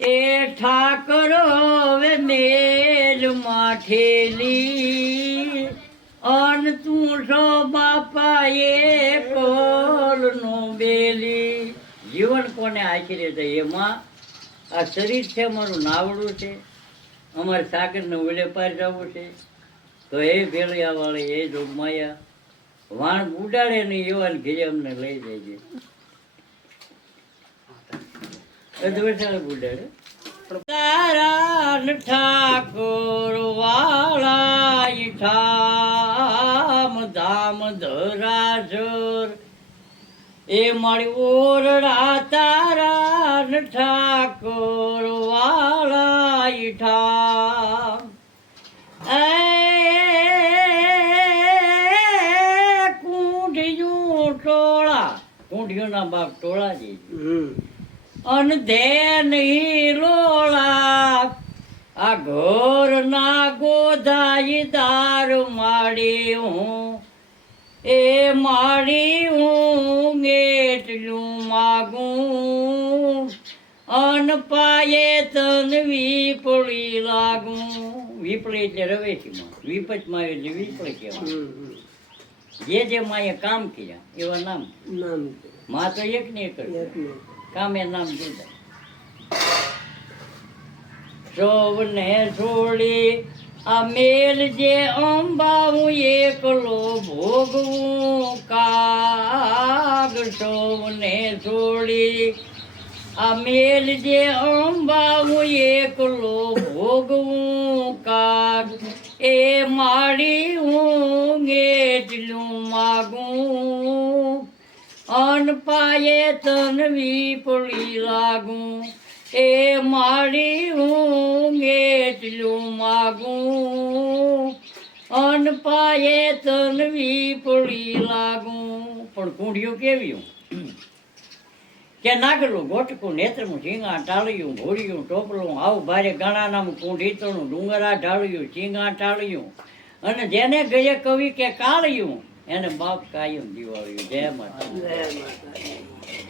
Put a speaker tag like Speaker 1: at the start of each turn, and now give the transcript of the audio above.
Speaker 1: એ ઠાકર હવે મેલ માઠેલી. અન તું છો બાપા એ કોલ નો બેલી. જીવન કોને આચરે છે એમાં? આ શરીર છે અમારું નાવડું છે. અમારે સાગરને ઉડે પાર જવું છે. તો એ ભેળિયા વાળી એ જોગમાયા વાણ ઉડાડે નહીં એવા ઘેરે અમને લઈ જાય છે તારા ન ઠાકોર વાળા ઈ ઠામ ધામ ધરાજર એ મારી ઓરડા તારા ન ઠાકોર વાળા ઈ ઠામ એ કુંઢિયું ટોળા. કુંઢિયોના બાપ ટોળા જે અન ધેન લોળા. આ ઘોર ના ગોધાઈ દાર માડી હું. એ માડી હું એટલું માગું. અન પાયે તન વીપળી લાગું. વીપળી એટલે રવેશીમાં વિપચમાં એટલે વીપળી કહેવાય. જે જે માએ કામ કર્યા એવા નામમાં તો એક ને એક. કામે નામ દીધા. સૌને છોડી આ મેલ જે અંબા હું એકલો ભોગવું કાગ. સૌને છોડી આ મેલ જે અંબા હું એકલો ભોગવું કાગ. એ માડી હું એટલું માગું. અન પાયે તન વીપળી લાગું. એ મારી હું એટલું માગું. અન પાયે તન વીપળી લાગું. પણ કુંડિયું કેવી કે નાગલું ગોટકું નેત્રમું ઝીંગા ટાળ્યું ઘોડિયું ટોપલું આવું ભારે ગણાનામ કુંઢીતણું, ડુંગરા ઢાળ્યું, ઝીંગા ટાળ્યું અને જેને ગયે કવિ કે કાળિયું એને બાપ કાયમ જીવાવ્યું જય માતા
Speaker 2: જય માતા